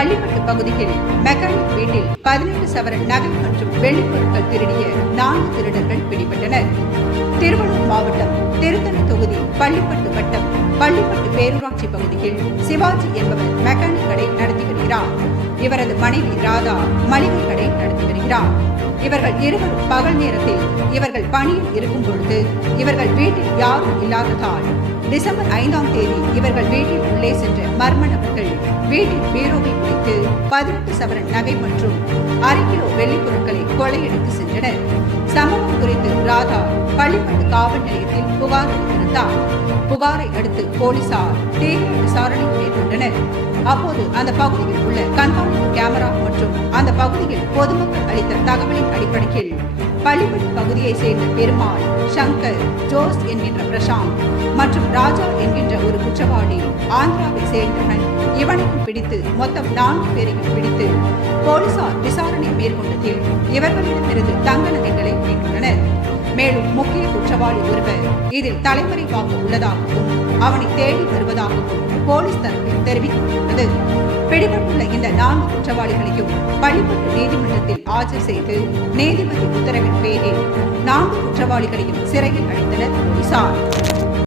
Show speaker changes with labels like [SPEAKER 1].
[SPEAKER 1] பள்ளிப்பட்டு பகுதியில் மெக்கானிக் வீட்டில் பதினெட்டு சவரன் நகை மற்றும் வெள்ளி பொருட்கள் திருடிய நான்கு திருடர்கள் பிடிபட்டனர். திருவள்ளூர் மாவட்டம் திருத்தணி தொகுதி பள்ளிப்பட்டு வட்டம் பள்ளிப்பட்டு பேரூராட்சி பகுதியில் சிவாஜி என்பவர் மெக்கானிக் கடை நடத்தி வருகிறார். இவரது மனைவி ராதா மளிகை கடை இவர்கள் இருவரும் பகல் நேரத்தில் இவர்கள் பணியில் இருக்கும் பொழுது இவர்கள் வீட்டில் யாரும் இல்லாததால் டிசம்பர் ஐந்தாம் தேதி இவர்கள் வீட்டில் உள்ளே சென்ற மர்ம நபர்கள் வீட்டில் பீரோவை பிடித்து பதினெட்டு சவரன் நகை மற்றும் அரை கிலோ வெள்ளிப் பொருட்களை கொள்ளையடித்து சென்றனர். சம்பவம் குறித்து ராதா பள்ளிப்பட்டு காவல் நிலையத்தில் புகார் அளித்திருந்தார் புகாரை அடுத்து போலீசார் தீவிர விசாரணை மேற்கொண்டனர். அப்போது அந்த பகுதியில் உள்ள கண்காணிப்பு கேமரா மற்றும் அந்த பகுதியில் பொதுமக்கள் அளித்த தகவலின் அடிப்படையில் பள்ளிப்படி பகுதியைச் சேர்ந்த பெருமாள் சங்கர் ஜோஸ் என்கின்ற பிரசாந்த் மற்றும் ராஜா என்கின்ற ஒரு குற்றவாளி ஆந்திராவை சேர்ந்தவன் இவனையும் பிடித்து மொத்தம் நான்கு பேரையும் பிடித்து போலீசார் விசாரணை மேற்கொண்டதில் இவர்களிடமிருந்து தங்க நகைகளை மீட்டுள்ளனர். மேலும் முக்கிய குற்றவாளி ஒருவர் இதில் தலைமறைவாக உள்ளதாகவும் அவனை தேடி வருவதாகவும் போலீஸ் தரப்பில் தெரிவிக்கப்பட்டுள்ளது பிடிபட்டுள்ள இந்த நான்கு குற்றவாளிகளையும் பள்ளிப்பட்டு நீதிமன்றத்தில் ஆஜர் செய்து நீதிபதி உத்தரவின் பேரில் நான்கு குற்றவாளிகளையும் சிறையில் அடைந்தனர் போலீசார்.